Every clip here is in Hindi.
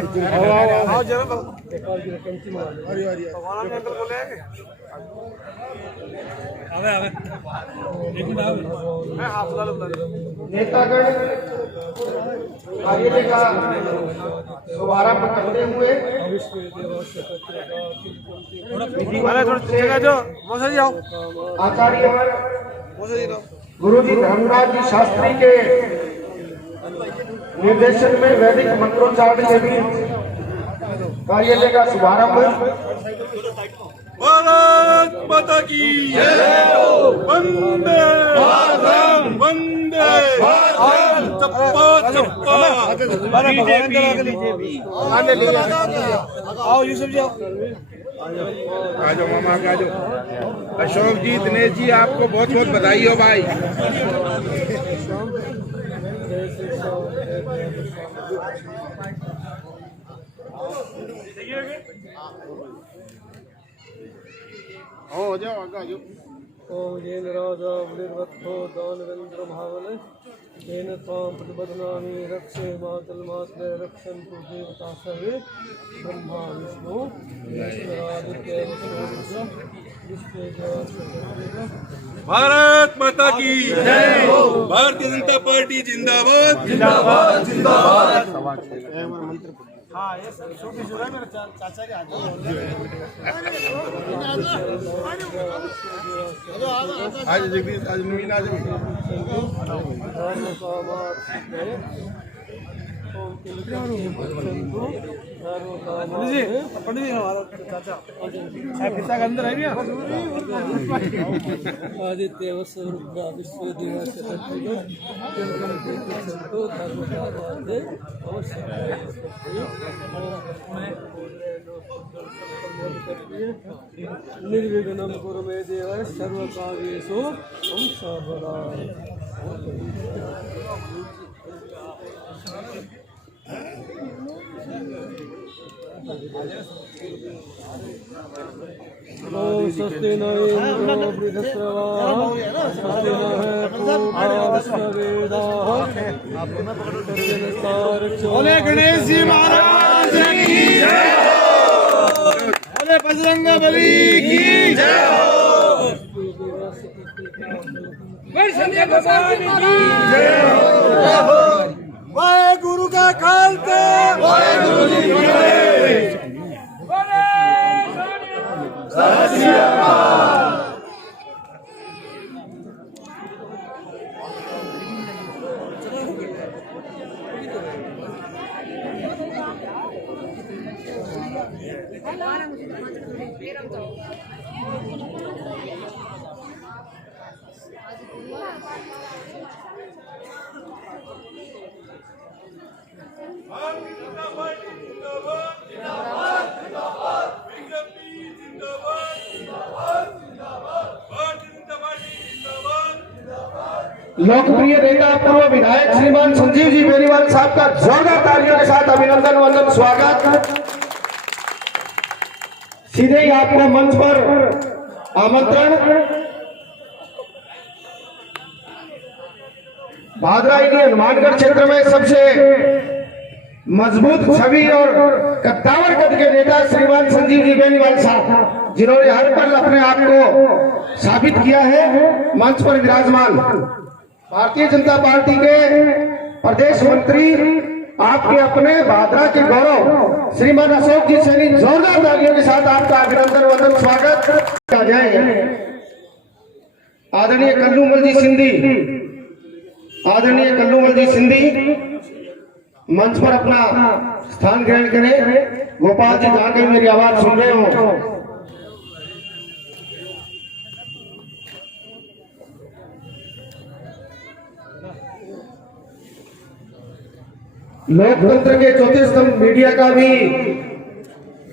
आओ जरा नेतागण कार्यालय का शुभारंभ करते हुए आचार्य गुरुजी धर्मराज जी शास्त्री के निर्देशन में वैदिक मंत्रोच्चारण के बीच कार्यालय का शुभारंभ। भारत माता की जय हो। वंदे मातरम, वंदे मातरम। चप्पा चप्पा। आओ यूसुफ जी आओ। आ जाओ मामा, आ जाओ। अशोक जी, दिनेश जी, आपको बहुत बहुत बधाई हो भाई। हो जाओ आगे जाओ। ओम जैन राजा निर्वत्थो दानवेंद्र महावले तेन त्वां प्रतिबध्नामि रक्षे मातल मात्रे रक्षन्तु देवता सर्वे ब्रह्मा विष्णु महेश्वरादित्य भारत माता की जय हो। भारतीय जनता पार्टी जिंदाबाद, जिंदाबाद, जिंदाबाद। हाँ ये छोटी शुरू है मेरे चाचा के आज जगदीश, आज नवीन, आज पंडित जी हमारा चाचा पिता के अंदर है क्या? आदित्य वसुरुद्रा विश्व दिवस निर्विघ्नं कुरु मे देव सर्वकार्येषु मम सर्वदा। ओम स्वस्ति न इंद्रो बृहस्पतिः स्वस्ति नः बोले गणेश जी महाराज की जय हो। बोले बजरंग बली की जय हो। संजय भगवान की जय हो। वाहे गुरु का खालसा, वाहे गुरु जी की जय। सत श्री अकाल। लोकप्रिय नेता पूर्व विधायक श्रीमान संजीव जी बेनीवाल साहब का जोरदार तालियों के साथ अभिनंदन वंदन स्वागत। सीधे ही आपको मंच पर आमंत्रण। भादरा हनुमानगढ़ क्षेत्र में सबसे मजबूत छवि और कद्दावर कद के नेता श्रीमान संजीव जी बेनीवाल साहब, जिन्होंने हर पल अपने आप को साबित किया है, मंच पर विराजमान। भारतीय जनता पार्टी के प्रदेश मंत्री, आपके अपने भादरा के गौरव श्रीमान अशोक जी सैनी, जोरदार तालियों के साथ आपका अभिनंदन वंदन स्वागत। आदरणीय कल्लूमल जी सिंधी, आदरणीय कल्लूमल जी सिंधी मंच पर अपना स्थान ग्रहण करें। गोपाल जी, जहां कहीं मेरी आवाज सुन रहे हो, लोकतंत्र के चौथे स्तंभ मीडिया का भी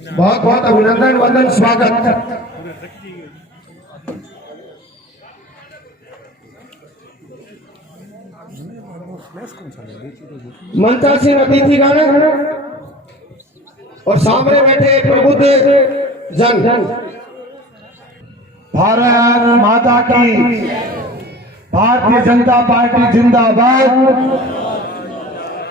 बहुत बहुत अभिनंदन वंदन स्वागत। मंचासीन अतिथिगण और सामने बैठे प्रबुद्ध जन, भारत माता की, भारतीय जनता पार्टी जिंदाबाद,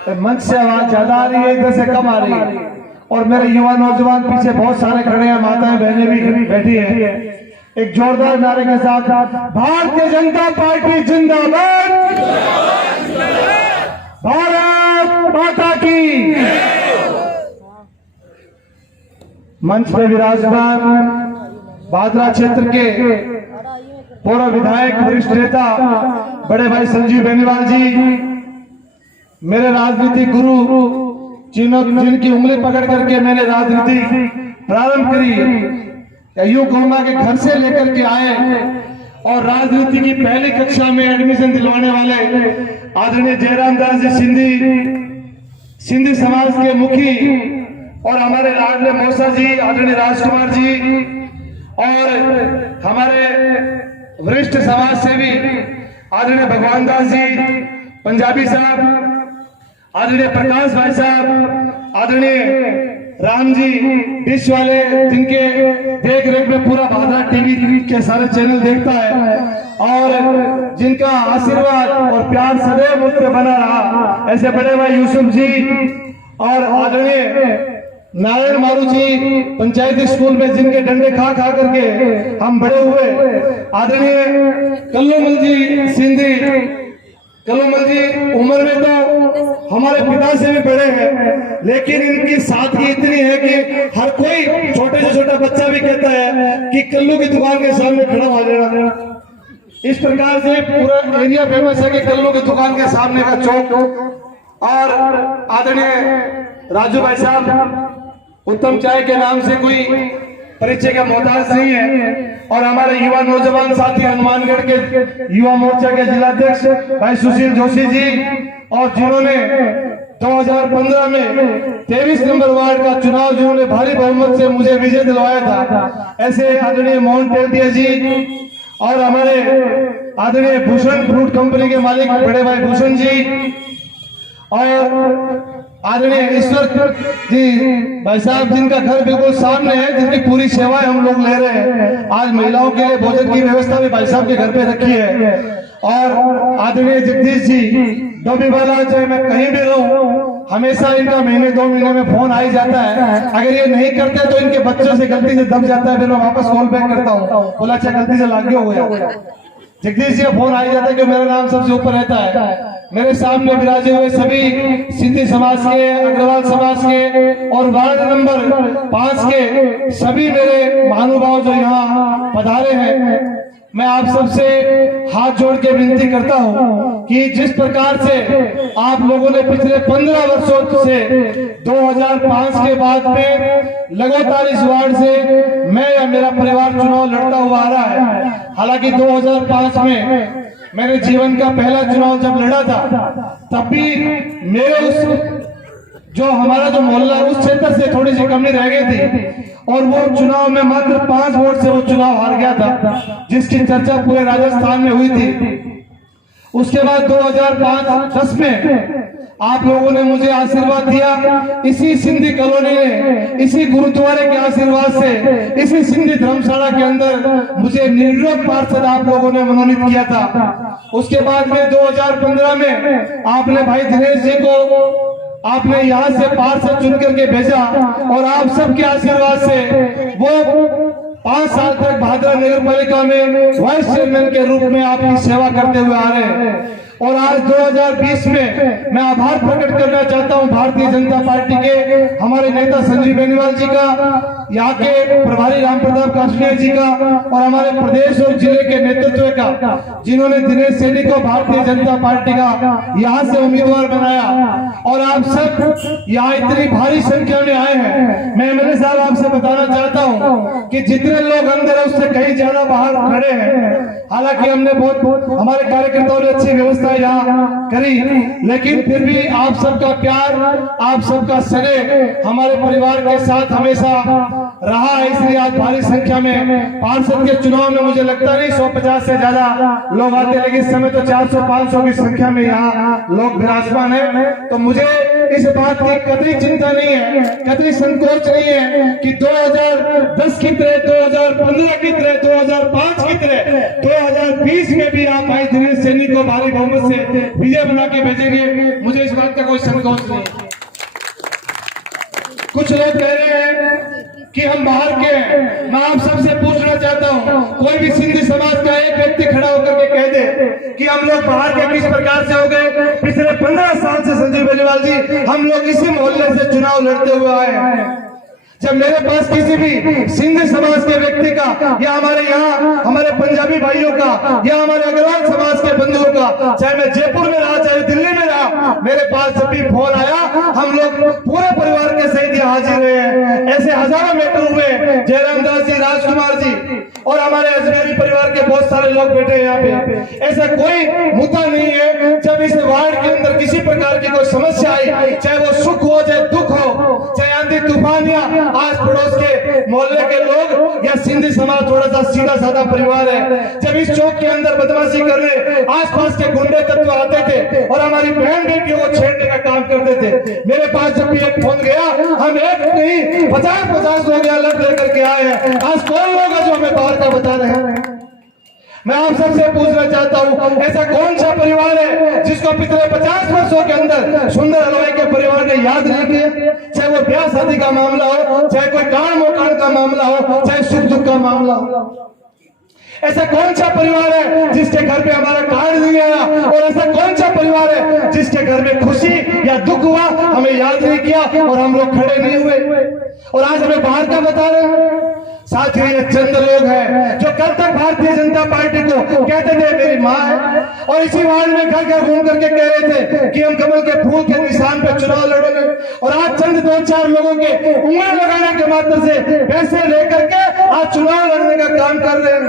मंच से आवाज ज्यादा आ रही है, इधर से कम आ रही है। और मेरे युवा नौजवान पीछे बहुत सारे खड़े हैं, माताएं बहनें भी बैठी हैं। एक जोरदार नारे के साथ भारतीय जनता पार्टी जिंदाबाद, भारत माता की। मंच पे विराजमान भादरा क्षेत्र के पूर्व विधायक वरिष्ठ नेता बड़े भाई संजीव बेनीवाल जी, मेरे राजनीतिक गुरु जिनकी उंगली पकड़ करके मैंने राजनीति प्रारंभ करी, यूं कहूंगा कि घर से लेकर के आए और राजनीति की पहली कक्षा में एडमिशन दिलवाने वाले आदरणीय जयराम दास जी सिंधी समाज के मुखी, और हमारे लाडले मौसा जी आदरणीय राजकुमार जी, और हमारे वरिष्ठ समाज सेवी आदरणीय भगवान दास जी पंजाबी साहब, आदरणीय प्रकाश भाई साहब, आदरणीय राम जी डिश वाले, जिनके देख रेख में पूरा भादरा टीवी के सारे चैनल देखता है और जिनका आशीर्वाद और प्यार सदैव मुझ पे बना रहा, ऐसे बड़े भाई यूसुफ जी और आदरणीय नारायण मारू जी पंचायती स्कूल में जिनके डंडे खा खा करके हम बड़े हुए, आदरणीय कल्लूमल जी सिंधी, कल्लूमल जी उम्र में तो हमारे पिता से भी बड़े हैं, लेकिन इनकी सादगी इतनी है कि हर कोई छोटे से छोटा बच्चा भी कहता है कि कल्लू की दुकान के सामने खड़ा हो जाना। इस प्रकार से पूरा एरिया फेमस है कि कल्लू की दुकान के सामने का चौक। और आदरणीय राजू भाई साहब उत्तम चाय के नाम से कोई परिचय का मोहताज नहीं है, और हमारे युवा नौजवान साथी हनुमानगढ़ के युवा मोर्चा के जिलाध्यक्ष भाई सुशील जोशी जी, और जिन्होंने 2015 में 23 नंबर वार्ड का चुनाव जिन्होंने भारी बहुमत से मुझे विजय दिलवाया था, ऐसे आदरणीय मोहन टेलटिया जी, और हमारे आदरणीय भूषण फ्रूट कंपनी के मालिक बड़े भाई भूषण जी, और आदरणीय ईश्वर जी भाई साहब, जिनका घर बिल्कुल सामने है, जिनकी पूरी सेवाएं हम लोग ले रहे हैं। आज महिलाओं के लिए भोजन की व्यवस्था भी भाई साहब के घर पे रखी है। और आदरणीय जगदीश जी डोबी वाला, चाहे मैं कहीं भी रहूं, हमेशा इनका महीने 2 महीने में फोन आ ही जाता है। अगर ये नहीं करते तो इनके बच्चों से गलती से दब जाता है, फिर मैं वापस कॉल बैक करता हूँ, बोला अच्छा गलती से लाग हो गया। जगदीश जी का फोन आ ही जाता है कि मेरा नाम सबसे ऊपर रहता है। मेरे सामने विराजे हुए सभी सिंधी समाज के, अग्रवाल समाज के और वार्ड नंबर 5 के सभी मेरे महानुभाव जो यहाँ पधारे हैं, मैं आप सबसे हाथ जोड़ के विनती करता हूँ कि जिस प्रकार से आप लोगों ने पिछले 15 वर्षों से 2005 के बाद में लगातार इस वार्ड से मैं या मेरा परिवार चुनाव लड़ता हुआ आ रहा है। हालांकि 2005 में मेरे जीवन का पहला चुनाव जब लड़ा था, तब भी मेरे उस जो हमारा जो मोहल्ला उस क्षेत्र से थोड़ी सी कमी रह गई थी, और वो चुनाव में मात्र 5 वोट से वो चुनाव हार गया था, जिसकी चर्चा पूरे राजस्थान में हुई थी। उसके बाद 2005-10 में आप लोगों ने मुझे आशीर्वाद दिया, इसी सिंधी कॉलोनी ने, इसी गुरुद्वारे के आशीर्वाद से, इसी सिंधी धर्मशाला के अंदर मुझे निर्विरोध पार्षद आप लोगों ने मनोनीत किया था। उसके बाद में 2015 में आपने भाई दिनेश जी को आपने यहाँ से पार्षद चुन करके भेजा, और आप सबके आशीर्वाद से वो 5 साल तक भादरा नगर पालिका में वाइस चेयरमैन के रूप में आपकी सेवा करते हुए आ रहे हैं। और आज 2020 में मैं आभार प्रकट करना चाहता हूं भारतीय जनता पार्टी के हमारे नेता संजीव बेनीवाल जी का, यहाँ के प्रभारी राम प्रताप काशनिया जी का, और हमारे प्रदेश और जिले के नेतृत्व का, जिन्होंने दिनेश सैनी को भारतीय जनता पार्टी का यहाँ से उम्मीदवार बनाया। और आप सब यहाँ इतनी भारी संख्या में आए हैं। मैं एमएलए साहब आपसे बताना चाहता हूँ कि जितने लोग अंदर है उससे कहीं ज्यादा बाहर खड़े हैं। हालांकि हमने बहुत हमारे कार्यकर्ताओं ने अच्छी व्यवस्था यहाँ करी, लेकिन फिर भी आप सबका प्यार, आप सबका स्नेह हमारे परिवार के साथ हमेशा रहा है। इसलिए आज भारी संख्या में पार्षद के चुनाव में मुझे लगता नहीं 150 से ज्यादा लोग आते, लेकिन इस समय तो 400-500 की संख्या में यहाँ लोग विराजमान है। तो मुझे इस बात की कतई चिंता नहीं है, कतई संकोच नहीं है कि 2010 की तरह, 2015 की तरह, 2005 की तरह 2020 में भी आप भाई दिनेश सैनी को भारी बहुमत से विजय बना के भेजेंगे। मुझे इस बात का कोई संकोच नहीं है। कुछ लोग कह रहे हैं कि हम बाहर के हैं। मैं आप सबसे पूछना चाहता हूं, कोई भी सिंधी समाज का एक व्यक्ति खड़ा होकर के कह दे कि हम लोग बाहर के किस प्रकार से हो गए। पिछले 15 साल से संजीव बेनीवाल जी हम लोग इसी मोहल्ले से चुनाव लड़ते हुए आए हैं। जब मेरे पास किसी भी सिंधी समाज के व्यक्ति का या हमारे यहाँ हमारे पंजाबी भाइयों का या हमारे अग्रवाल समाज के बंधुओं का, चाहे मैं जयपुर में रहा चाहे दिल्ली में रहा, मेरे पास जब भी फोन आया हम लोग पूरे परिवार के सहित यहाँ हाजिर रहे हैं। ऐसे हजारों मैटर हुए, जयराम दास जी, राजकुमार जी और हमारे अजमेरी परिवार के बहुत सारे लोग बैठे हैं यहाँ पे। ऐसा कोई मुद्दा नहीं है जब इस वार्ड के अंदर किसी प्रकार की कोई समस्या आई, चाहे वो सुख हो चाहे दुख हो, चाहे आंधी तूफान या आस पड़ोस के मोहल्ले के लोग या सिंधी समाज थोड़ा सा सीधा साधा परिवार है। जब इस चौक के अंदर बदमाशी करने आसपास के गुंडे तत्व आते थे और हमारी बहन बेटियों को छेड़ने का काम करते थे, मेरे पास जब भी एक फोन गया, हम एक नहीं 50 लोग यहाँ लग लेकर के आए हैं। आज कौन लोग है जो हमें बाहर का बता रहे हैं? मैं आप सबसे पूछना चाहता हूं, ऐसा कौन सा परिवार है जिसको पिछले 50 वर्षों के अंदर सुंदर हलवाई के परिवार ने याद नहीं किया? चाहे वो ब्याह शादी का मामला हो, चाहे कोई कांड मोकांड का मामला हो, चाहे सुख दुख का मामला हो। ऐसा कौन सा परिवार है जिसके घर पे हमारा कार्ड नहीं आया? और ऐसा कौन सा परिवार है जिसके घर में खुशी या दुख हुआ हमें याद नहीं किया और हम लोग खड़े नहीं हुए और आज हमें बाहर का बता रहे हैं? साथियों, ये चंद लोग हैं जो कल तक भारतीय जनता पार्टी को कहते थे मेरी माँ है और इसी वार्ड में घर घर घूम करके कह रहे थे कि हम कमल के फूल के निशान पे चुनाव लड़ेंगे। और आज चंद 2-4 लोगों के उंगली लगाने के माध्यम से पैसे लेकर के आज चुनाव लड़ने का काम कर रहे हैं।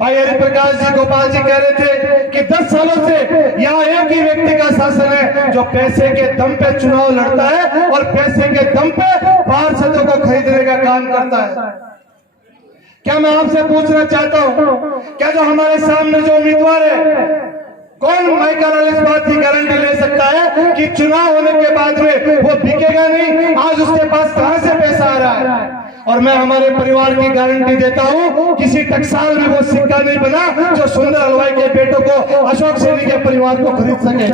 भाई हरिप्रकाश जी, गोपाल जी कह रहे थे कि 10 सालों से यहाँ एक ही व्यक्ति का शासन है जो पैसे के दम पे चुनाव लड़ता है और पैसे के दम पे पार्षदों को खरीदने का काम करता है। क्या मैं आपसे पूछना चाहता हूँ, क्या जो हमारे सामने जो उम्मीदवार है, कौन माइकल इस बात की गारंटी ले सकता है कि चुनाव होने के बाद में वो बिकेगा नहीं? आज उसके पास कहां से पैसा आ रहा है? और मैं हमारे परिवार की गारंटी देता हूं, किसी टकसाल में वो सिक्का नहीं बना जो सुंदर हलवाई के बेटों को, अशोक सैनी के परिवार को खरीद सके।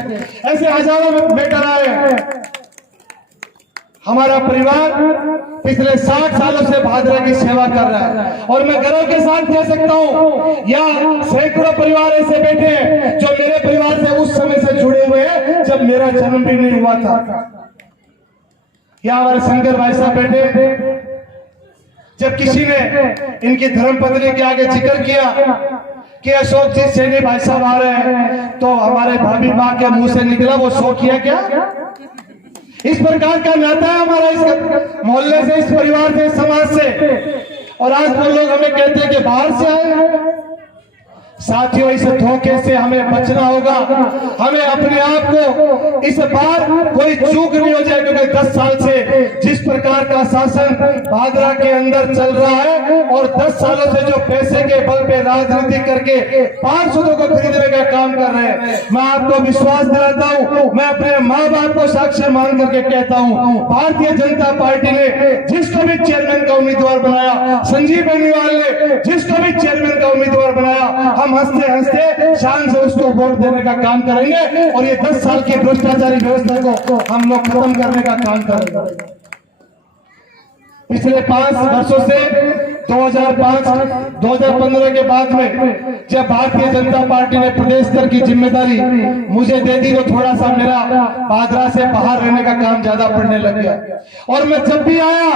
ऐसे हजारों मैटर आए। हमारा परिवार पिछले 60 सालों से भादरा की सेवा कर रहा है और मैं गर्व के साथ कह सकता हूँ, यहाँ सैकड़ों परिवार ऐसे बैठे हैं जो मेरे परिवार से उस समय से जुड़े हुए हैं जब मेरा जन्म भी नहीं हुआ था। यहाँ हमारे शंकर भाई साहब बैठे, जब किसी ने इनकी धर्मपत्नी के आगे जिक्र किया कि अशोक जी सैनी भाई साहब आ रहे हैं, तो हमारे भाभी माँ के मुंह से निकला, वो शो किया क्या? इस प्रकार का नाता है हमारा इस मोहल्ले से, इस परिवार से, इस समाज से। और आज वो लोग हमें कहते हैं कि बाहर से आए हैं। साथियों, इस धोखे से हमें बचना होगा। हमें अपने आप को इस बार कोई चूक नहीं हो जाए, क्योंकि 10 साल से जिस प्रकार का शासन भादरा के अंदर चल रहा है और 10 सालों से जो पैसे के बल पे राजनीति करके पार्षदों को खरीदने का काम कर रहे हैं, मैं आपको विश्वास दिलाता हूं, मैं अपने माँ बाप को साक्ष्य मान करके कहता हूं, भारतीय जनता पार्टी ने जिसको भी चेयरमैन का उम्मीदवार बनाया, संजीव बेनीवाल ने जिसको भी चेयरमैन का उम्मीदवार बनाया, हम हंसते हंसते शान से उसको वोट देने का काम करेंगे और ये 10 साल की भ्रष्टाचारी व्यवस्था को हम लोग खत्म करने का काम करेंगे। पिछले 5 वर्षों से 2005-2015 के बाद में जब भारतीय जनता पार्टी ने प्रदेश स्तर की जिम्मेदारी मुझे दे दी, तो थोड़ा सा मेरा भादरा से बाहर रहने का काम ज्यादा पड़ने लग गया। और मैं जब भी आया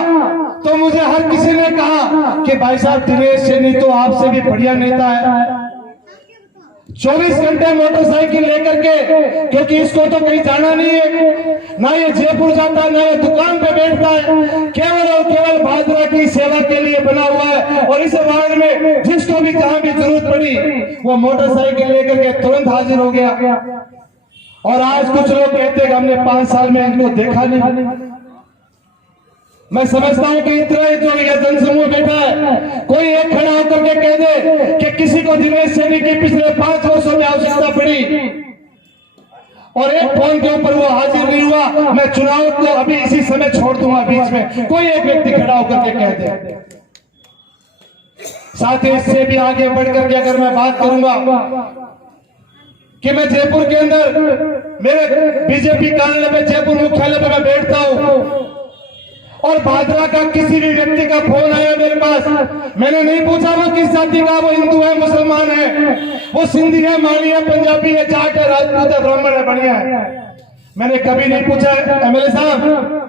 तो मुझे हर किसी ने कहा कि भाई साहब, दिनेश सैनी तो आपसे भी बढ़िया नेता है। 24 घंटे मोटरसाइकिल लेकर के, क्योंकि इसको तो कहीं जाना नहीं है, ना ये जयपुर जाता है, ना ये दुकान पे बैठता है, केवल और केवल भादरा की सेवा के लिए बना हुआ है। और इस वार्ड में जिसको भी जहां भी जरूरत पड़ी वो मोटरसाइकिल लेकर के तुरंत हाजिर हो गया। और आज कुछ लोग कहते हैं कि हमने 5 साल में इनको देखा नहीं। मैं समझता हूं कि इतना जो यह जनसमूह बैठा है, कोई एक खड़ा होकर के कह दे कि किसी को दिनेश सैनी की पिछले 5 वर्षों में आवश्यकता पड़ी और एक फोन के ऊपर वो हाजिर नहीं हुआ, मैं चुनाव को अभी इसी समय छोड़ दूंगा। बीच में कोई एक व्यक्ति खड़ा होकर के कह दे। साथ ही इससे भी आगे बढ़ करके अगर मैं बात करूंगा कि मैं जयपुर के अंदर मेरे बीजेपी कार्यालय में, जयपुर मुख्यालय में मैं बैठता हूं और भादरा का किसी भी व्यक्ति का फोन आया मेरे पास, मैंने नहीं पूछा वो किस जाति का, वो हिंदू है, मुसलमान है, वो सिंधी है, माली है, पंजाबी है, जाट है, राजपूत है, ब्राह्मण है, बढ़िया है, मैंने कभी नहीं पूछा। एमएलए साहब,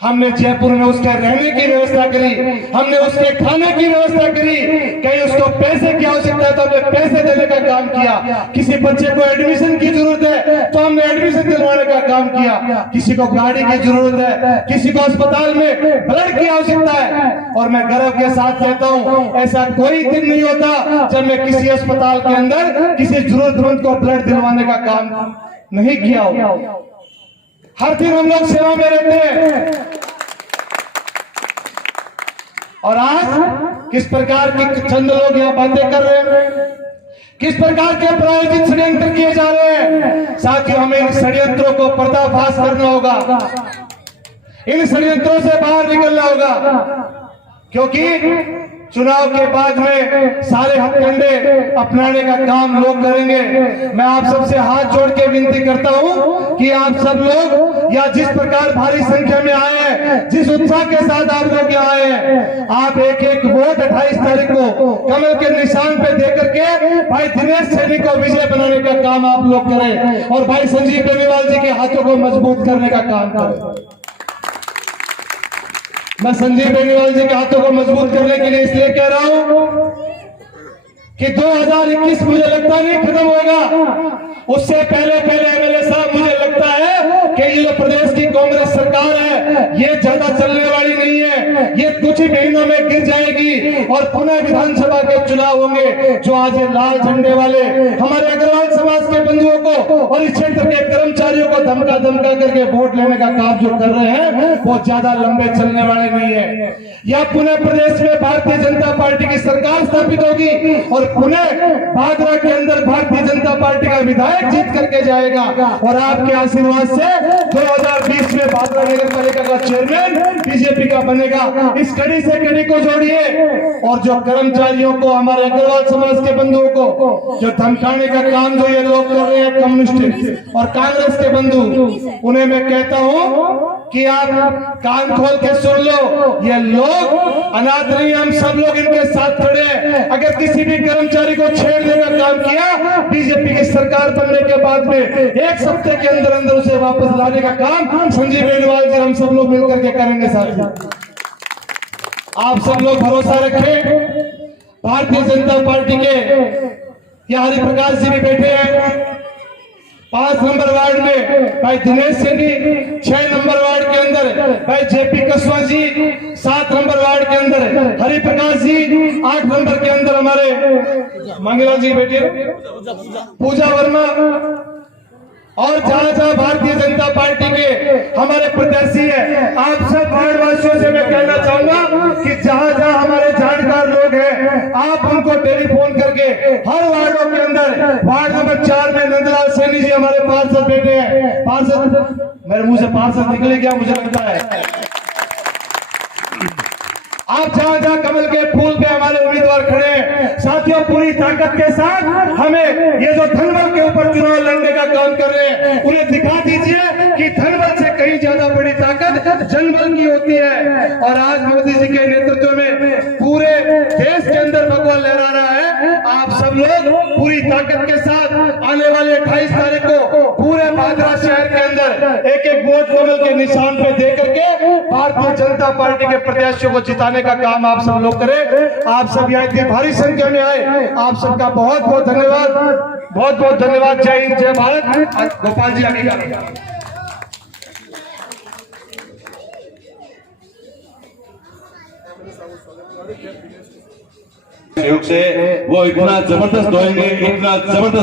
हमने जयपुर में उसके रहने की व्यवस्था करी, हमने उसके खाने की व्यवस्था करी, कहीं उसको पैसे की आवश्यकता है तो हमने पैसे देने का काम किया, किसी बच्चे को एडमिशन की जरूरत है तो हमने एडमिशन दिलवाने का काम किया, किसी को गाड़ी की जरूरत है, किसी को अस्पताल में ब्लड की आवश्यकता है। और मैं गर्व के साथ कहता हूं, ऐसा कोई दिन नहीं होता जब मैं किसी अस्पताल के अंदर किसी जरूरतमंद को ब्लड दिलवाने का काम नहीं किया हो। हर दिन हम लोग सेवा में रहते हैं। और आज किस प्रकार के चंद लोग यहाँ बातें कर रहे हैं, किस प्रकार के प्रायोजित षड्यंत्र किए जा रहे हैं। साथियों, हमें इन षड्यंत्रों को पर्दाफाश करना होगा, इन षड्यंत्रों से बाहर निकलना होगा, क्योंकि चुनाव के बाद में सारे हथकंडे अपनाने का काम लोग करेंगे। मैं आप सबसे हाथ जोड़ के विनती करता हूं कि आप सब लोग, या जिस प्रकार भारी संख्या में आए हैं, जिस उत्साह के साथ आप लोग यहाँ आए हैं, आप एक एक वोट 28 तारीख को कमल के निशान पे दे करके भाई दिनेश सैनी को विजय बनाने का काम आप लोग करें और भाई संजीव बेनीवाल जी के हाथों को मजबूत करने का काम करें। मैं संजीव बेनीवाल जी के हाथों को मजबूत करने के लिए इसलिए कह रहा हूं कि 2021 मुझे लगता नहीं खत्म होगा, उससे पहले एमएलए साहब, मुझे लगता है कि ये जो प्रदेश की कांग्रेस सरकार है ये ज्यादा चलने वाली नहीं है, ये कुछ ही महीनों में गिर जाएगी और पुनः विधानसभा के चुनाव होंगे। जो आज लाल झंडे वाले हमारे अग्रवाल समाज के बंधुओं को और इस क्षेत्र के कर्मचारियों को धमका करके वोट लेने का काम जो कर रहे हैं वो ज्यादा लंबे चलने वाले नहीं है। या पुनः प्रदेश में भारतीय जनता पार्टी की सरकार स्थापित होगी और पुनः भादरा के अंदर भारतीय जनता पार्टी का विधायक जीत करके जाएगा और आपके आशीर्वाद से 2020 में भादरा नगर पालिका का चेयरमैन बीजेपी का बनेगा। इस कड़ी से कड़ी को जोड़िए और जो कर्मचारियों को, हमारे अग्रवाल समाज के बंधुओं को जो धमकाने का काम जो ये लोग कर रहे हैं, कम्युनिस्ट और कांग्रेस के बंधु, उन्हें मैं कहता हूं कि आप कान खोल के सुन लो, ये लोग अनाथ नहीं, हम सब लोग इनके साथ खड़े हैं। अगर किसी भी कर्मचारी को छेड़ने का काम किया, बीजेपी की सरकार बनने के बाद में एक सप्ताह के अंदर अंदर उसे वापस लाने का काम संजीव बेनीवाल जी हम सब लोग मिलकर के करेंगे। साथियों, आप सब लोग भरोसा रखें। भारतीय जनता पार्टी के यहाँ हरिप्रकाश जी भी बैठे हैं, 5 नंबर वार्ड में भाई दिनेश सैनी, 6 नंबर वार्ड के अंदर भाई जेपी कसवा जी, 7 नंबर वार्ड के अंदर हरिप्रकाश जी, 8 नंबर के अंदर हमारे मंगला जी बैठे, पूजा वर्मा, और जहां भारतीय जनता पार्टी के हमारे प्रत्याशी है, आप सब वार्ड वासियों से मैं कहना चाहूंगा कि जहां हमारे जानकार लोग हैं, आप उनको टेलीफोन करके हर वार्डों के अंदर, वार्ड नंबर 4 में नंदलाल सैनी जी हमारे पार्षद बैठे हैं, पार्षद, मेरे मुंह से पार्षद निकले क्या मुझे लगता है। आप जहां कमल के फूल पे हमारे उम्मीदवार खड़े हैं, साथियों पूरी ताकत के साथ हमें ये जो धनबल के ऊपर चुनाव लड़ने का काम कर रहे हैं, उन्हें दिखा दीजिए कि धनबल से कहीं ज्यादा बड़ी ताकत जनबल की होती है। और आज मोदी जी के नेतृत्व में पूरे देश के अंदर भगवा लहरा रहा है। आप सब लोग पूरी ताकत के साथ आने वाले 28 तारीख को पूरे भादरा शहर के अंदर एक एक वोट कमल के निशान पे दे करके भारतीय जनता पार्टी के प्रत्याशियों को जिताने का काम आप सब लोग करें। आप सब यहाँ इतनी भारी संख्या में आए, आप सबका बहुत बहुत धन्यवाद, बहुत बहुत धन्यवाद। जय हिंद, जय भारत। गोपाल जी आगे सहयोग से वो इतना जबरदस्त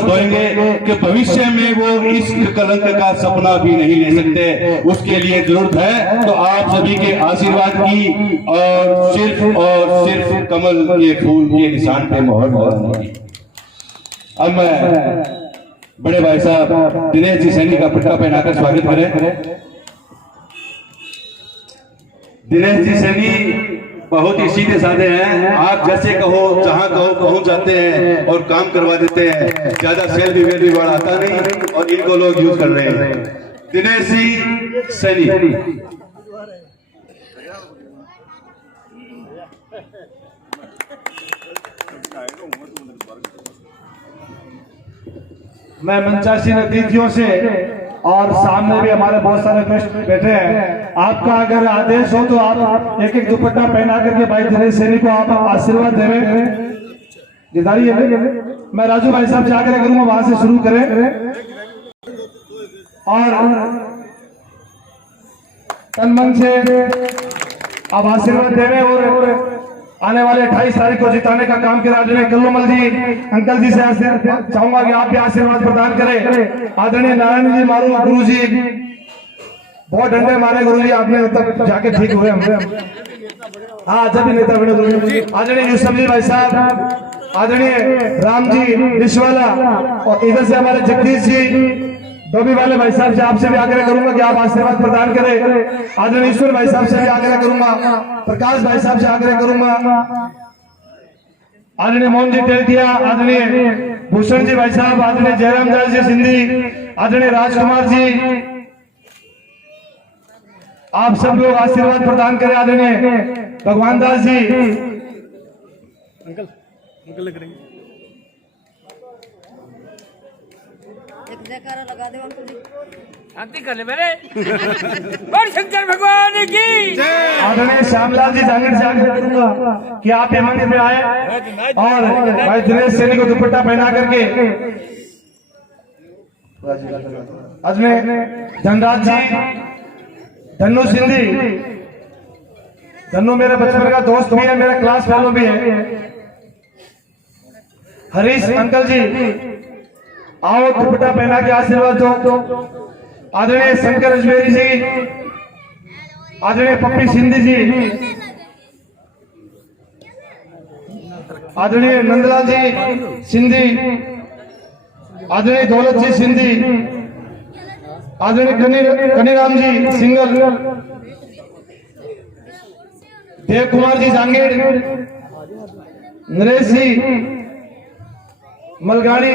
दौड़ेंगे कि भविष्य में वो इस कलंक का सपना भी नहीं ले सकते। उसके लिए जरूरत है तो आप सभी के आशीर्वाद की और सिर्फ कमल के फूल के निशान पे मोहर मारने की। अब मैं बड़े भाई साहब दिनेश जी सैनी का पट्टा पहनाकर स्वागत करें। दिनेश जी सैनी बहुत ही सीधे साधे हैं, आप जैसे कहो जहां कहो पहुंच जाते हैं और काम करवा देते हैं, ज्यादा सेल्फी वेल्फी बढ़ाता नहीं और इनको लोग यूज कर रहे हैं। दिनेश जी सैनी। मैं मंचासी अतिथियों से और सामने भी हमारे बहुत सारे गेस्ट बैठे हैं, आपका अगर आदेश हो तो आप एक एक दुपट्टा पहना करके भाई दिनेश सैनी को आप आशीर्वाद देवे। गिरधारी है, मैं राजू भाई साहब से आग्रह करूंगा वहां से शुरू करें और तन मन से आप आशीर्वाद देवे और आने वाले 28 तारीख को जिताने का काम किया। आदरणीय कल्लूमल जी अंकल जी से चाहूंगा कि आप भी आशीर्वाद प्रदान करें। आदरणीय नारायण जी मारू गुरु जी बहुत डंडे मारे गुरु जी, आपने तब जाके ठीक हुए हमसे। हाँ जब भी नेता बने गुरु जी। आदरणीय यूसुफ जी भाई साहब, आदरणीय राम जी रिशवाला और इधर से हमारे जगदीश जी डोबी वाले भाई साहब से आपसे भी आग्रह करूंगा कि आप आशीर्वाद प्रदान करें। आदरणीय ईश्वर भाई साहब से भी आग्रह करूंगा, प्रकाश भाई साहब से आग्रह करूंगा, आदरणीय मोहन जी टेलटिया, आदरणीय भूषण जी भाई साहब, आदरणीय जयराम दास जी सिंधी, आदरणीय राजकुमार जी, आप सब लोग आशीर्वाद प्रदान करें। आदरणीय भगवान दास जी अंकल करेंगे। एक जयकारा लगा दो अंकल जी। शांति कर ले मेरे। और शंकर भगवान की आदरणीय श्यामलाल जी जांगीर से आग्रह करूंगा कि आप ये मंदिर में आए और भाई दिनेश सैनी को दुपट्टा पहना करके। आदरणीय धनराज जी, धन्नू सिंधी, धन्नू मेरे बचपन का दोस्त भी है, मेरा क्लास फेलो भी है। हरीश अंकल जी आओ दुपट्टा पहना के आशीर्वाद दो। आदरणीय शंकर अजमेरी जी, आदरणीय पप्पी सिंधी जी, आदरणीय नंदलाल जी सिंधी, आदरणीय दौलत जी सिंधी, आदरणीय कनीराम जी सिंगल, देव कुमार जी जांगीर, नरेश जी मलगाड़ी,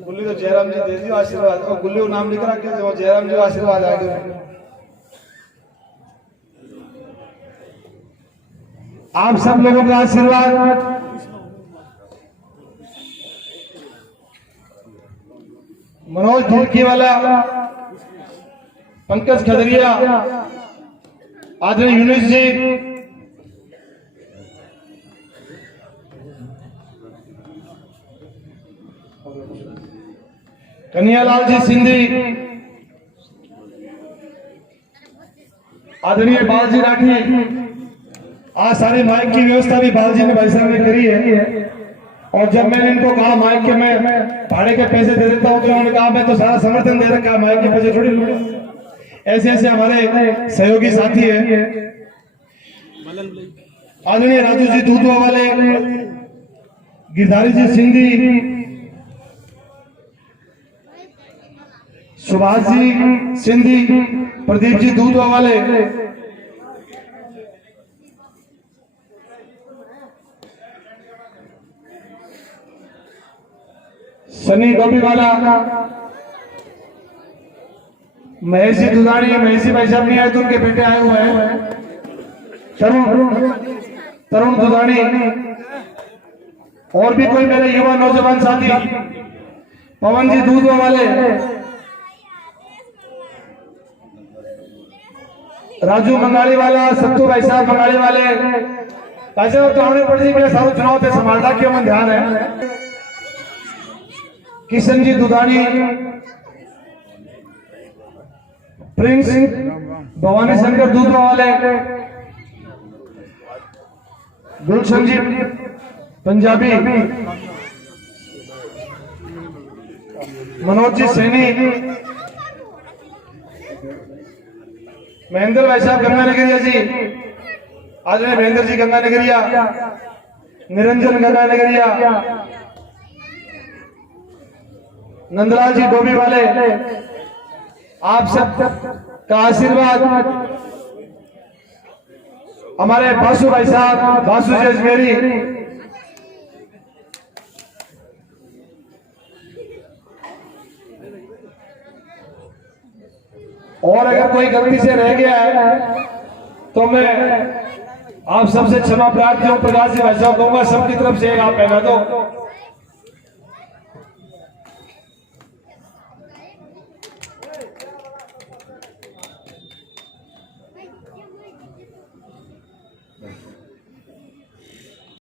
गुल्ली तो जयराम जी दे दियो आशीर्वाद और गुल्ली नाम लिख रहा है जयराम जी आशीर्वाद आ गए। आप सब लोगों का आशीर्वाद मनोज धुरकी वाला, पंकज खदरिया, आदरणीय यूनिस जी, कन्हैयालाल जी सिंधी, आदरणीय बालजी राठी। आज सारी माइक की व्यवस्था भी बालजी ने भाई साहब ने करी है और जब मैंने इनको कहा माइक के मैं भाड़े के पैसे दे देता हूं तो उन्होंने कहा मैं तो सारा समर्थन दे रखा है, माइक के पैसे थोड़ी लूंगा। ऐसे ऐसे हमारे सहयोगी साथी है। आदरणीय राजू जी दूधवा वाले, गिरधारी जी सिंधी, सुभाष जी सिंधी, प्रदीप जी दूधवा वाले, सनी गोपी वाला, महेश जी दुधानी, महेश जी भाई साहब नहीं आए तो उनके बेटे आए हुए हैं, तरुण दुधानी, और भी कोई मेरे युवा नौजवान साथी, पवन जी दूधवा वाले, राजू मंगाली वाला, सत्तू भाई साहब मंगाली वाले, भाई साहब तो हमने पड़ जी मेरे सारे चुनाव पे संभालता क्यों मन ध्यान है। किशन जी दुधानी, प्रिंस भवानी शंकर दूधवा वाले, गुलशन जी पंजाबी, मनोज जी सैनी, महेंद्र भाई साहब गंगानगरिया जी, आदरणीय महेंद्र जी गंगानगरिया, निरंजन गंगा नगरिया, नंदलाल जी डोबी वाले, आप सब का आशीर्वाद, हमारे बासु भाई साहब, बासु जी अजमेरी, और अगर कोई गलती से रह गया है तो मैं आप सबसे क्षमा प्रार्थी हूँ। प्रकाश जी भाई साहब कहूंगा सबकी तरफ से एक आप पहना दो।